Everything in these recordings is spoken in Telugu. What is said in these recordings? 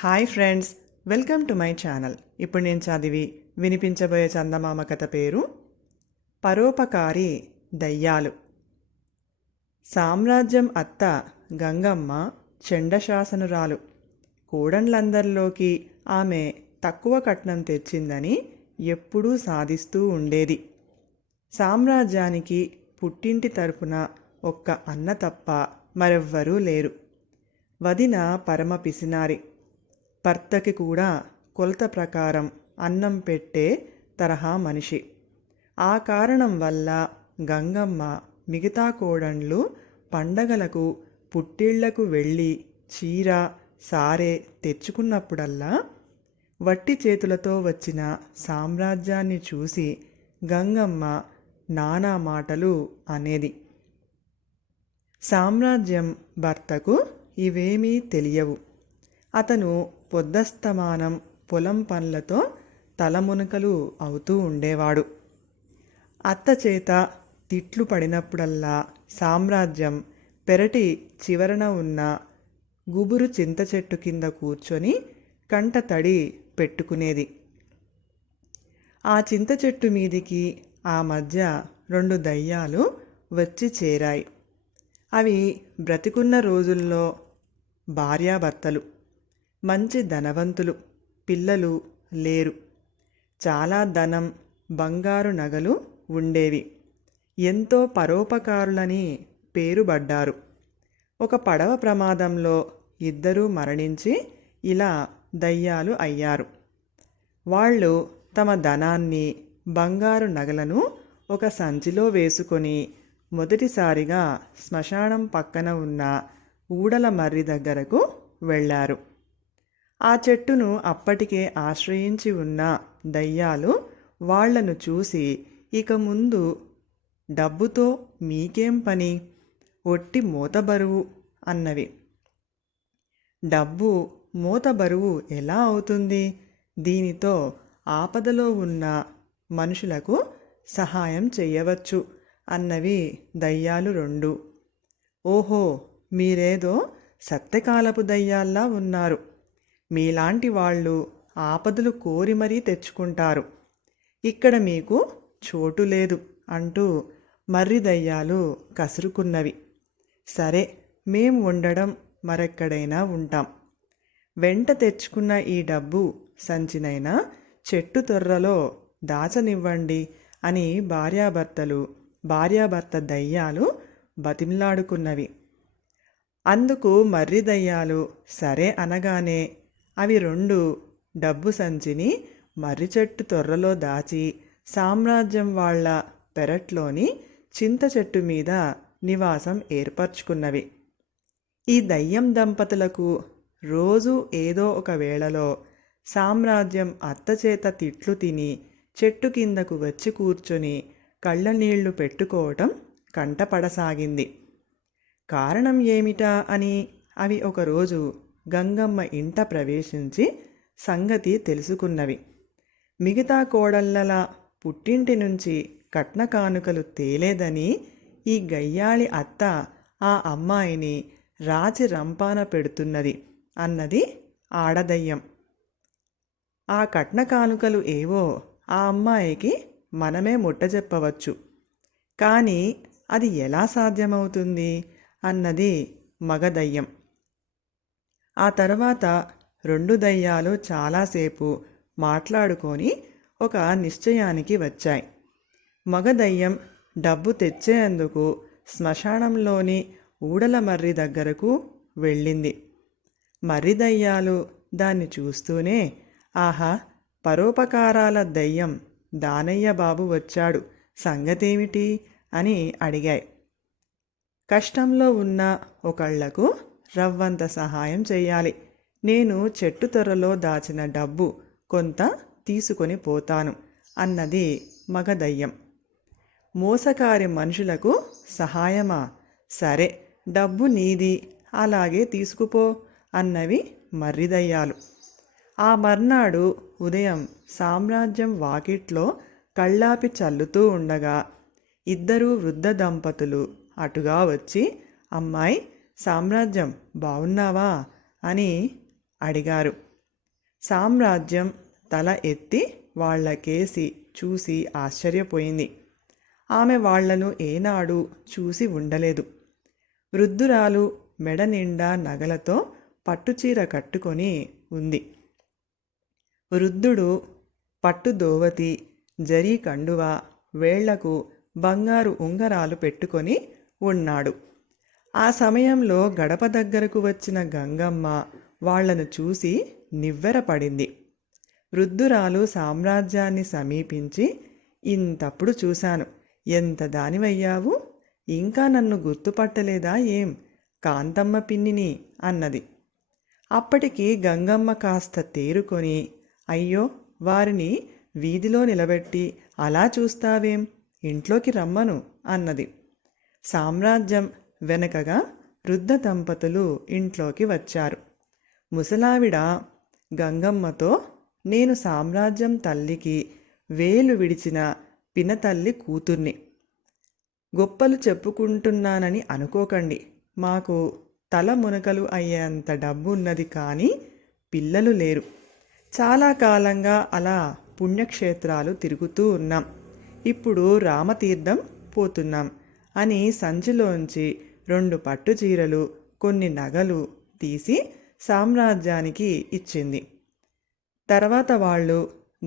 Hi friends welcome to my channel. ఇప్పుడు నేను చదివి వినిపించబోయే చందమామ కథ పేరు పరోపకారి దయ్యాలు. సామ్రాజ్యం అత్త గంగమ్మ చెండశాసనురాలు. కూడండ్లందరిలోకి ఆమె తక్కువ కట్నం తెచ్చిందని ఎప్పుడూ సాధిస్తూ ఉండేది. సామ్రాజ్యానికి పుట్టింటి తరపున ఒక్క అన్న తప్ప మరెవ్వరూ లేరు. వదిన పరమ పిసినారి. భర్తకి కూడా కొలత ప్రకారం అన్నం పెట్టే తరహా మనిషి. ఆ కారణం వల్ల గంగమ్మ మిగతా కోడండ్లు పండగలకు పుట్టిళ్ళకు వెళ్ళి చీర సారే తెచ్చుకున్నప్పుడల్లా వట్టి చేతులతో వచ్చిన సామ్రాజ్యాన్ని చూసి గంగమ్మ నానా మాటలు అనేది. సామ్రాజ్యం భర్తకు ఇవేమీ తెలియవు. అతను పొద్దస్తమానం పొలం పనులతో తలమునకలు అవుతూ ఉండేవాడు. అత్త చేత తిట్లు పడినప్పుడల్లా సామ్రాజ్యం పెరటి చివరన ఉన్న గుబురు చింత చెట్టు కింద కూర్చొని కంట తడి పెట్టుకునేది. ఆ చింత చెట్టు మీదికి ఆ మధ్య రెండు దయ్యాలు వచ్చి చేరాయి. అవి బ్రతికున్న రోజుల్లో భార్యాభర్తలు. మంచి ధనవంతులు పిల్లలు లేరు. చాలా ధనం బంగారు నగలు ఉండేవి. ఎంతో పరోపకారులని పేరుబడ్డారు ఒక పడవ ప్రమాదంలో ఇద్దరూ మరణించి ఇలా దయ్యాలు అయ్యారు. వాళ్ళు తమ ధనాన్ని బంగారు నగలను ఒక సంచిలో వేసుకొని మొదటిసారిగా శ్మశానం పక్కన ఉన్న ఊడల మర్రి దగ్గరకు వెళ్ళారు. ఆ చెట్టును అప్పటికే ఆశ్రయించి ఉన్న దయ్యాలు వాళ్ళను చూసి ఇక ముందు డబ్బుతో మీకేం పని? ఒట్టి మూత బరువు అన్నవి. డబ్బు మూత బరువు ఎలా అవుతుంది? దీనితో ఆపదలో ఉన్న మనుషులకు సహాయం చేయవచ్చు అన్నవి దయ్యాలు రెండు. ఓహో మీరేదో సత్యకాలపు దయ్యాల్లా ఉన్నారు. మీలాంటి వాళ్ళు ఆపదలు కోరి మరీ తెచ్చుకుంటారు. ఇక్కడ మీకు చోటు లేదు అంటూ మర్రి దయ్యాలు కసురుకున్నవి. సరే మేం ఉండడం మరెక్కడైనా ఉంటాం. వెంట తెచ్చుకున్న ఈ డబ్బు సంచినైనా చెట్టు తొర్రలో దాచనివ్వండి అని భార్యాభర్తలు భార్యాభర్త దయ్యాలు బతిమిలాడుకున్నవి. అందుకు మర్రి దయ్యాలు సరే అనగానే అవి రెండు డబ్బు సంచిని మర్రి చెట్టు తొర్రలో దాచి సామ్రాజ్యం వాళ్ళ పెరట్లోని చింత చెట్టు మీద నివాసం ఏర్పరచుకున్నవి. ఈ దయ్యం దంపతులకు రోజు ఏదో ఒక వేళలో సామ్రాజ్యం అత్తచేత తిట్లు తిని చెట్టు కిందకు వచ్చి కూర్చొని కళ్ళనీళ్ళు పెట్టుకోవటం కంటపడసాగింది. కారణం ఏమిటా అని అవి ఒకరోజు గంగమ్మ ఇంట ప్రవేశించి సంగతి తెలుసుకున్నవి. మిగతా కోడళ్ళలా పుట్టింటి నుంచి కట్న కానుకలు తేలేదని ఈ గయ్యాళి అత్త ఆ అమ్మాయిని రాచి రంపాన పెడుతున్నది అన్నది ఆడదయ్యం. ఆ కట్న కానుకలు ఏవో ఆ అమ్మాయికి మనమే ముట్టజెప్పవచ్చు. కానీ అది ఎలా సాధ్యమవుతుంది అన్నది మగదయ్యం. ఆ తర్వాత రెండు దయ్యాలు చాలాసేపు మాట్లాడుకొని ఒక నిశ్చయానికి వచ్చాయి. మగదయ్యం డబ్బు తెచ్చేందుకు శ్మశానంలోని ఊడల మర్రి దగ్గరకు వెళ్ళింది. మర్రి దయ్యాలు దాన్ని చూస్తూనే ఆహా పరోపకారాల దయ్యం దానయ్య బాబు వచ్చాడు. సంగతేమిటి? అని అడిగాయి. కష్టంలో ఉన్న ఒకళ్ళకు రవ్వంత సహాయం చేయాలి. నేను చెట్టు తొరలో దాచిన డబ్బు కొంత తీసుకొని పోతాను అన్నది మగదయ్యం. మోసకారి మనుషులకు సహాయమా? సరే డబ్బు నీది. అలాగే తీసుకుపో అన్నవి మర్రిదయ్యాలు. ఆ మర్నాడు ఉదయం సామ్రాజ్యం వాకిట్లో కళ్ళాపి చల్లుతూ ఉండగా ఇద్దరు వృద్ధ దంపతులు అటుగా వచ్చి అమ్మాయి సామ్రాజ్యం బావున్నావా? అని అడిగారు. సామ్రాజ్యం తల ఎత్తి వాళ్ళకేసి చూసి ఆశ్చర్యపోయింది. ఆమె వాళ్ళను ఏనాడు చూసి ఉండలేదు. వృద్ధురాలు మెడ నిండా నగలతో పట్టుచీర కట్టుకొని ఉంది. వృద్ధుడు పట్టు దోవతి జరీ కండువ వేళ్ళకు బంగారు ఉంగరాలు పెట్టుకొని ఉన్నాడు. ఆ సమయంలో గడప దగ్గరకు వచ్చిన గంగమ్మ వాళ్ళను చూసి నివ్వెరపడింది. వృద్ధురాలు సామ్రాజ్యాన్ని సమీపించి ఇంతప్పుడు చూశాను. ఎంత దానివయ్యావు? ఇంకా నన్ను గుర్తుపట్టలేదా ఏం? కాంతమ్మ పిన్నిని అన్నది. అప్పటికి గంగమ్మ కాస్త తేరుకొని అయ్యో వారిని వీధిలో నిలబెట్టి అలా చూస్తావేం? ఇంట్లోకి రమ్మను అన్నది. సామ్రాజ్యం వెనకగా వృద్ధ దంపతులు ఇంట్లోకి వచ్చారు. ముసలావిడ గంగమ్మతో నేను సామ్రాజ్యం తల్లికి వేలు విడిచిన పినతల్లి కూతుర్ని. గొప్పలు చెప్పుకుంటున్నానని అనుకోకండి. మాకు తల మునకలు అయ్యేంత డబ్బు ఉన్నది కానీ పిల్లలు లేరు. చాలా కాలంగా అలా పుణ్యక్షేత్రాలు తిరుగుతూ ఉన్నాం. ఇప్పుడు రామతీర్థం పోతున్నాం అని సంచిలోంచి రెండు పట్టు చీరలు కొన్ని నగలు తీసి సామ్రాజ్యానికి ఇచ్చింది. తర్వాత వాళ్ళు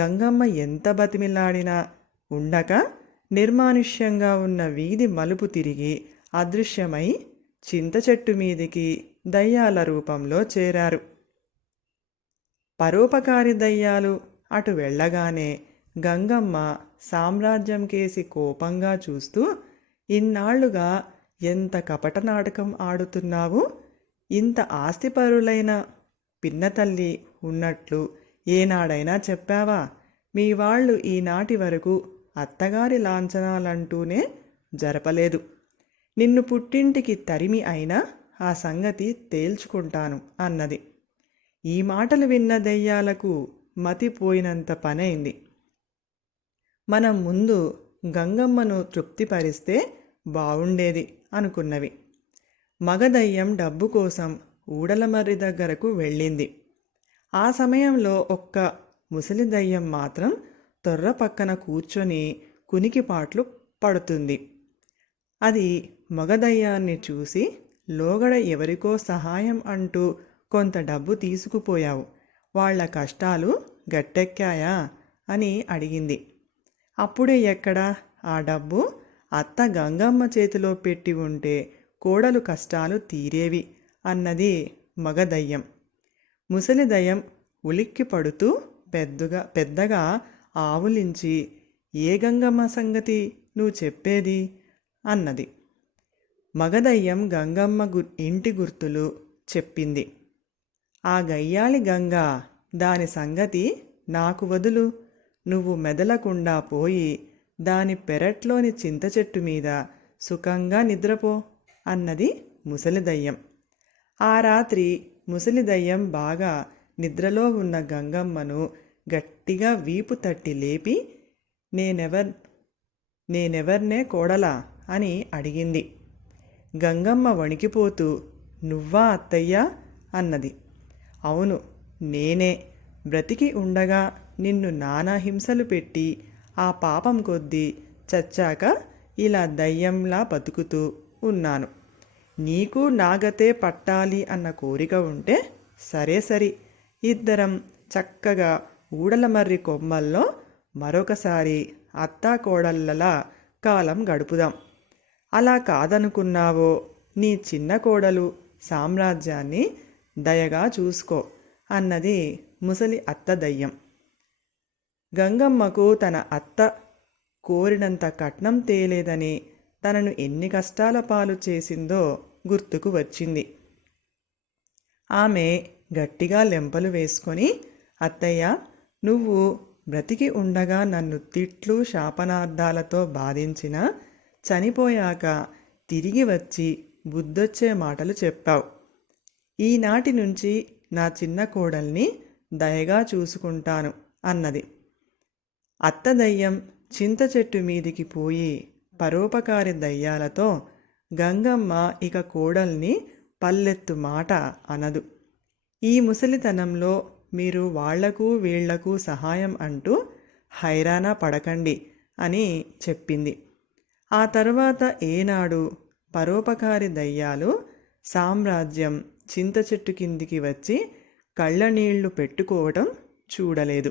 గంగమ్మ ఎంత బతిమిలాడినా ఉండక నిర్మానుష్యంగా ఉన్న వీధి మలుపు తిరిగి అదృశ్యమై చింత చెట్టు మీదికి దయ్యాల రూపంలో చేరారు. పరోపకారి దయ్యాలు అటు వెళ్ళగానే గంగమ్మ సామ్రాజ్యం కేసి కోపంగా చూస్తూ ఇన్నాళ్ళుగా ఎంత కపట నాటకం ఆడుతున్నావు? ఇంత ఆస్తిపరులైన పిన్నతల్లి ఉన్నట్లు ఏనాడైనా చెప్పావా? మీ వాళ్ళు ఈనాటి వరకు అత్తగారి లాంఛనాలంటూనే జరపలేదు. నిన్ను పుట్టింటికి తరిమి అయినా ఆ సంగతి తేల్చుకుంటాను అన్నది. ఈ మాటలు విన్న దెయ్యాలకు మతిపోయినంత పనైంది. మనం ముందు గంగమ్మను తృప్తిపరిస్తే బావుండేది. అనుకున్నవి. మగదయ్యం డబ్బు కోసం ఊడలమర్రి దగ్గరకు వెళ్ళింది. ఆ సమయంలో ఒక్క ముసలి దయ్యం మాత్రం తొర్ర పక్కన కూర్చొని కునికిపాట్లు పడుతుంది. అది మగదయ్యాన్ని చూసి లోగడ ఎవరికో సహాయం అంటూ కొంత డబ్బు తీసుకుపోయావు. వాళ్ళ కష్టాలు గట్టెక్కాయా? అని అడిగింది. అప్పుడే ఎక్కడ? ఆ డబ్బు అత్త గంగమ్మ చేతిలో పెట్టి ఉంటే కోడలు కష్టాలు తీరేవి అన్నది మగదయ్యం ముసలిదయ్యం ఉలిక్కి పడుతూ పెద్దగా పెద్దగా ఆవులించి ఏ గంగమ్మ సంగతి నువ్వు చెప్పేది? అన్నది. మగదయ్యం గంగమ్మ గు ఇంటి గుర్తులు చెప్పింది. ఆ గయ్యాళి గంగ దాని సంగతి నాకు వదులు. నువ్వు మెదలకుండా పోయి దాని పెరట్లోని చింత చెట్టు మీద సుఖంగా నిద్రపో అన్నది ముసలిదయ్యం ఆ రాత్రి ముసలిదయ్యం బాగా నిద్రలో ఉన్న గంగమ్మను గట్టిగా వీపు తట్టి లేపి నేనెవర్ నేనెవర్నే కోడలా? అని అడిగింది. గంగమ్మ వణికిపోతూ నువ్వా అత్తయ్యా? అన్నది. అవును నేనే. బ్రతికి ఉండగా నిన్ను నానా హింసలు పెట్టి ఆ పాపం కొద్దీ చచ్చాక ఇలా దయ్యంలా బతుకుతూ ఉన్నాను. నీకు నాగతే పట్టాలి అన్న కోరిక ఉంటే సరే సరి. ఇద్దరం చక్కగా ఊడలమర్రి కొమ్మల్లో మరొకసారి అత్తాకోడళ్ళలా కాలం గడుపుదాం. అలా కాదనుకున్నావో నీ చిన్న కోడలు సామ్రాజ్యాన్ని దయగా చూసుకో అన్నది ముసలి అత్త దయ్యం. గంగమ్మకు తన అత్త కోరినంత కట్నం తేలేదని తనను ఎన్ని కష్టాల పాలు చేసిందో గుర్తుకు వచ్చింది. ఆమె గట్టిగా లెంపలు వేసుకొని అత్తయ్య నువ్వు బ్రతికి ఉండగా నన్ను తిట్లు శాపనార్థాలతో బాధించిన చనిపోయాక తిరిగి వచ్చి బుద్ధొచ్చే మాటలు చెప్పావు. ఈనాటి నుంచి నా చిన్న కోడల్ని దయగా చూసుకుంటాను అన్నది. అత్త దయ్యం చింత చెట్టు మీదికి పోయి పరోపకారి దయ్యాలతో గంగమ్మ ఇక కోడల్ని పల్లెత్తు మాట అనదు. ఈ ముసలితనంలో మీరు వాళ్ళకు వీళ్ళకు సహాయం అంటూ హైరానా పడకండి అని చెప్పింది. ఆ తర్వాత ఏనాడు పరోపకారి దయ్యాలు సామ్రాజ్యం చింత చెట్టు కిందికి వచ్చి కళ్ళనీళ్ళు పెట్టుకోవటం చూడలేదు.